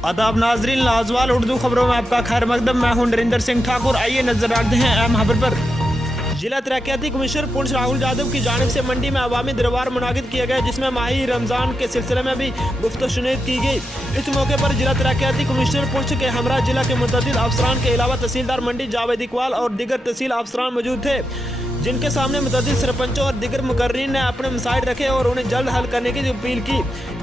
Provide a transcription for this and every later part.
आदाब नाजरीन, लाजवाल उर्दू खबरों में आपका खैर मकदम। मैं हूं नरेंद्र सिंह ठाकुर। आइए नजर रखते हैं अहम खबर पर। जिला तरक्याती कमिश्नर पुंछ राहुल यादव की जानिब से मंडी में अवामी दरबार मुनाकिद किया गया, जिसमें माही रमजान के सिलसिले में भी गुफ्तगू की गई। इस मौके पर जिला तरक्याती कमिश्नर पुंछ के हमरा जिला के मुतअद्दिद अफसरान के अलावा तहसीलदार मंडी जावेद इकबाल और दीगर तहसील अफसरान मौजूद थे, जिनके सामने मुतअद्दिद सरपंचों और दीगर मुकर्रीन ने अपने मसाइल रखे और उन्हें जल्द हल करने की अपील की।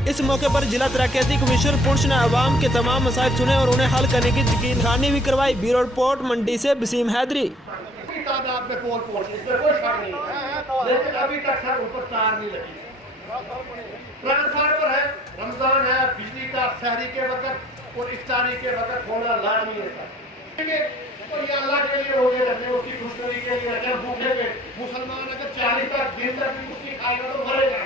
इस मौके पर जिला तरक्याती कमिश्नर पुंछ ने अवाम के तमाम मसाइल सुने और उन्हें हल करने की यकीन दहानी भी करवाई। ब्यूरो रिपोर्ट मंडी से वसीम हैदरी। तादाद में पोल पहुंचे, इसमें कोई शक नहीं है, लेकिन अभी तक सर ऊपर तार नहीं लगी। ट्रांसफार्मर है, रमजान है, बिजली का सहरी के वक्त और इफ्तारी के वक्त होना लाजमी है सर। तो ये अल्लाह के लिए रोजे रखने, उसकी खुशखबरी के लिए रखे। भूखे पे मुसलमान अगर 40 दिन तक भी कुछ नहीं खाएगा तो मरेगा।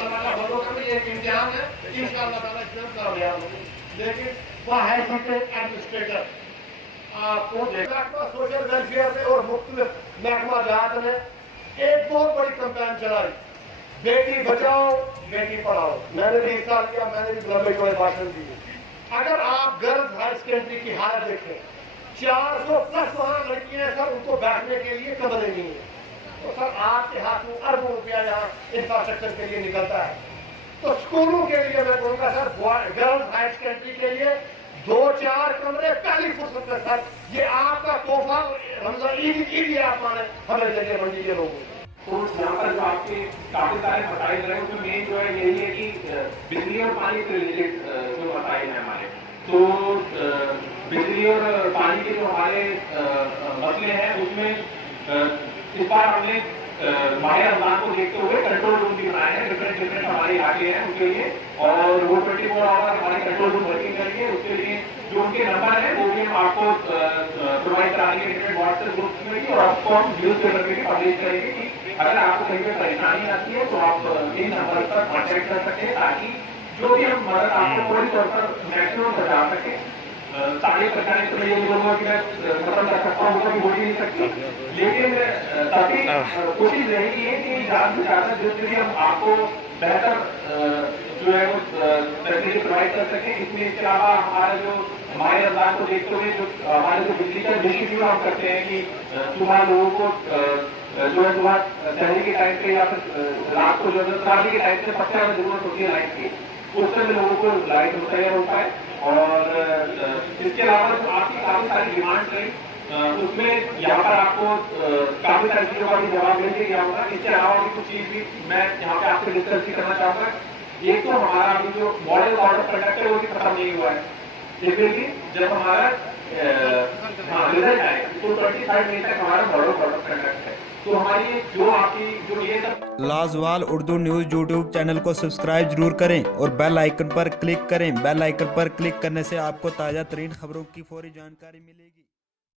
अल्लाह का भरोसा में एक इम्तिहान है, इंशाअल्लाह ताला इसमें कामयाब होंगे। लेकिन वह है एडमिनिस्ट्रेटर आपको देखा सोशल वेलफेयर में और मुख्तलिफ महकमा जात ने एक बहुत बड़ी कैंपेन चलाई, बेटी बचाओ बेटी पढ़ाओ। मैंने भी इस साल किया, मैंने भी लंबे चौड़े भाषण दिए। अगर आप गर्ल्स हायर सेकेंडरी की हालत देखें, 400+ वहां लड़कियां सर, उनको बैठने के लिए कमरे नहीं है। तो सर आपके हाथ में अरबों रुपया यहाँ इंफ्रास्ट्रक्चर के लिए निकलता है। तो स्कूलों के लिए मैं कहूँगा सर, गर्ल्स हायर सेकेंडरी के लिए 2-4 कमरे पहली फुर्सत में सर, ये आपका तोहफा रमजान ईद आप माने हमें देंगे मंडी के लोगों को। तो यहाँ पर जो आपके काफी सारे मसाइल रहे, उसमें मेन जो है यही है कि बिजली और पानी से रिलेटेड जो मसाइल है हमारे, तो बिजली और पानी के जो हमारे मसले हैं उसमें इस बार हमने माह रमजान को देखते हुए कंट्रोल रूम भी बनाए हैं। डिफरेंट हमारे इलाके हैं उनके लिए, और वो 24 आवर हमारे कंट्रोल रूम वर्किंग करेंगे। उसके लिए जो उनके नंबर है वो भी हम आपको प्रोवाइड कराएंगे डिफरेंट व्हाट्सएप ग्रुप्स में भी, और आपको हम न्यूज पेपर में भी पब्लिश करेंगे कि अगर आपको कहीं पर परेशानी आती है तो आप इन नंबर पर कॉन्टेक्ट कर सकते हैं, ताकि जो भी हम मदद आपको पूरी तौर पर मैक्सिमम बचा सके। सारी सरकारी तो ये बोलूंगा कि मैं खत्म कर सकता हूँ, वो कभी हो ही नहीं सकती, लेकिन तभी कोशिश रहेगी है कि ज़्यादा से ज़्यादा जिससे भी हम आपको बेहतर जो है वो फैसिलिटी प्रोवाइड कर सकें। इसमें इसके अलावा हमारा जो हमारे रमजान को देखते हुए जो हमारे जो बिजली का डिस्ट्रीब्यूट हम करते हैं कि सुबह लोगों को जो है सुबह शहरी के टाइम पे या फिर रात को जो है शादी के टाइम से सबसे ज़्यादा जरूरत होती है लाइट की, उस समय लोगों को लाइट मुहैया हो पाए। और इसके अलावा जो आपकी काफी सारी डिमांड रही, उसमें यहाँ पर आपको काफी सारी चीजों का भी जवाब मिल गया होगा। इसके अलावा भी कुछ चीज भी मैं यहाँ पे आपसे डिस्कस भी करना चाहूंगा। एक तो हमारा अभी जो मॉडल ऑर्डर प्रोडक्ट है वो भी खत्म नहीं हुआ है, इसलिए कि जब हमारा रिजल्ट आएगा तो 25 मई तक हमारा मॉडल ऑर्डर प्रोडक्ट है। तो हमारी जो आपकी जो ये सब लाजवाल उर्दू न्यूज़ यूट्यूब चैनल को सब्सक्राइब जरूर करें और बेल आइकन पर क्लिक करें। बेल आइकन पर क्लिक करने से आपको ताज़ा तरीन खबरों की फौरी जानकारी मिलेगी।